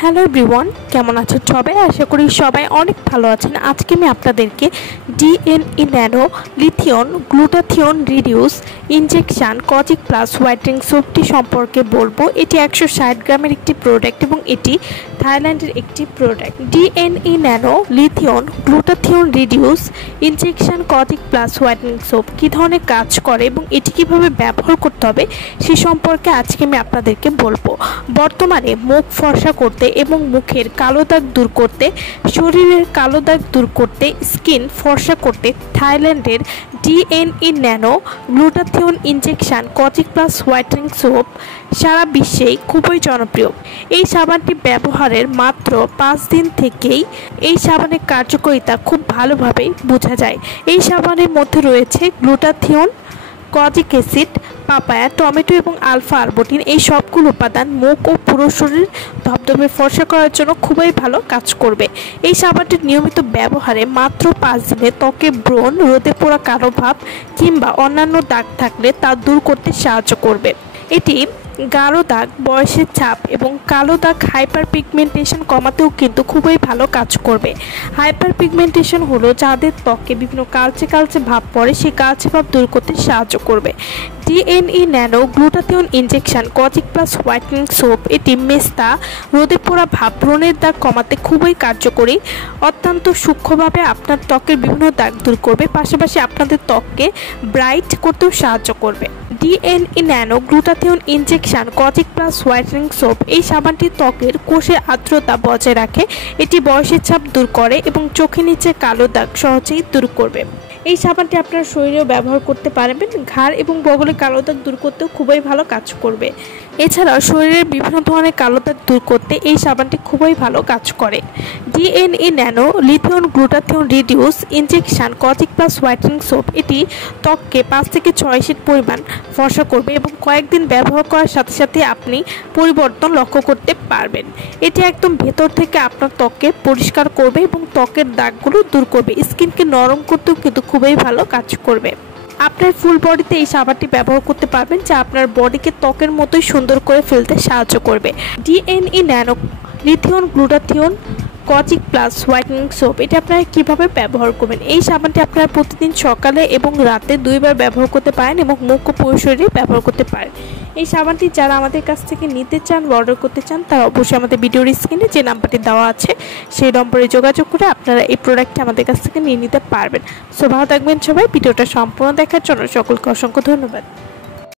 Hello everyone, কেমন আছেন সবাই? আশা করি সবাই অনেক ভালো আছেন। আজকে আমি আপনাদেরকে D N E nano lithion glutathione reduce injection kojic plus whitening সোপটি সম্পর্কে বলবো। এটি 160 গ্রামের একটি প্রোডাক্ট এবং এটি থাইল্যান্ডের একটি product. D N E nano lithion glutathione reduce injection kojic plus whitening soap কী ধরনের কাজ করে এবং এটি কীভাবে ব্যবহার করতে হবে সে সম্পর্কে আজকে আমি আপনাদেরকে বলবো। বর্তমানে মুখ ফর্সা করতে এবং মুখের কালো দাগ দূর করতে, শরীরের কালো দাগ দূর করতে, স্কিন ফর্সা করতে থাইল্যান্ডের D N E nano glutathione injection kojic plus whitening soap সারা বিশ্বেই খুবই জনপ্রিয়। এই সাবানটি ব্যবহারের মাত্র 5 দিন থেকেই এই সাবানের কার্যকারিতা খুব ভালোভাবেই বোঝা যায়। এই সাবানের মধ্যে রয়েছে glutathione, kojic acid, papaya, tomato এবং আলফা আরবুটিন। এই সবগুলো উপাদান মুখ ও পুরো শরীর ধবধবে ফর্সা করার জন্য খুবই ভালো কাজ করবে। এই সাবানটির নিয়মিত ব্যবহারে মাত্র 5 দিনে ত্বকে ব্রণ, রোদে পোড়া কালো ভাব কিংবা অন্যান্য দাগ থাকলে তা দূর করতে সাহায্য করবে। এটি গাঢ় দাগ, বয়সের ছাপ এবং কালো দাগ, হাইপার পিগমেন্টেশন কমাতেও কিন্তু খুবই ভালো কাজ করবে। হাইপার পিগমেন্টেশন হলো যাদের ত্বকে বিভিন্ন কালচে কালচে ভাব পড়ে, সেই কালচে ভাব দূর করতে সাহায্য করবে। D N E nano glutathione injection kojic plus whitening soap এটি মেস্তা, রোদে পোড়া ভাব, ব্রণের দাগ কমাতে খুবই কার্যকরী। অত্যন্ত সূক্ষ্মভাবে আপনার ত্বকের বিভিন্ন দাগ দূর করবে, পাশাপাশি আপনাদের ত্বককে ব্রাইট করতেও সাহায্য করবে। D N E nano glutathione injection kojic plus whitening soap এই সাবানটি ত্বকের কোষের আর্দ্রতা বজায় রাখে, এটি বয়সের ছাপ দূর করে এবং চোখের নিচে কালো দাগ সহজেই দূর করবে। এই সাবানটি আপনার শরীরেও ব্যবহার করতে পারবেন, ঘাড় এবং বগলে কালো দাগ দূর করতেও খুবই ভালো কাজ করবে। এছাড়াও শরীরের বিভিন্ন ধরনের কালো দাগ দূর করতে এই সাবানটি খুবই ভালো কাজ করে। D N E nano lithion glutathione reduce injection kojic plus whitening soap এটি ত্বককে 5 থেকে 6 শীট পরিমাণ ফর্সা করবে এবং কয়েকদিন ব্যবহার করার সাথে সাথে আপনি পরিবর্তন লক্ষ্য করতে পারবেন। এটি একদম ভেতর থেকে আপনার ত্বককে পরিষ্কার করবে এবং ত্বকের দাগগুলো দূর করবে। স্কিনকে নরম করতেও কিন্তু খুবই ভালো কাজ করবে। আপনার ফুল বডিতে এই সাবানটি ব্যবহার করতে পারবেন, যা আপনার বডিকে ত্বকের মতোই সুন্দর করে ফেলতে সাহায্য করবে। D N E nano lithion glutathione kojic plus whitening soap এটা আপনারা কীভাবে ব্যবহার করবেন? এই সাবানটি আপনারা প্রতিদিন সকালে এবং রাতে 2 বার ব্যবহার করতে পারেন এবং মুখ ও পুরো শরীরে ব্যবহার করতে পারেন। এই সাবানটি যারা আমাদের কাছ থেকে নিতে চান বা অর্ডার করতে চান তারা অবশ্যই আমাদের ভিডিওর স্ক্রিনে যে নাম্বারটি দেওয়া আছে সেই নম্বরে যোগাযোগ করে আপনারা এই প্রোডাক্টটি আমাদের কাছ থেকে নিয়ে নিতে পারবেন। সো ভালো থাকবেন সবাই। ভিডিওটা সম্পূর্ণ দেখার জন্য সকলকে অসংখ্য ধন্যবাদ।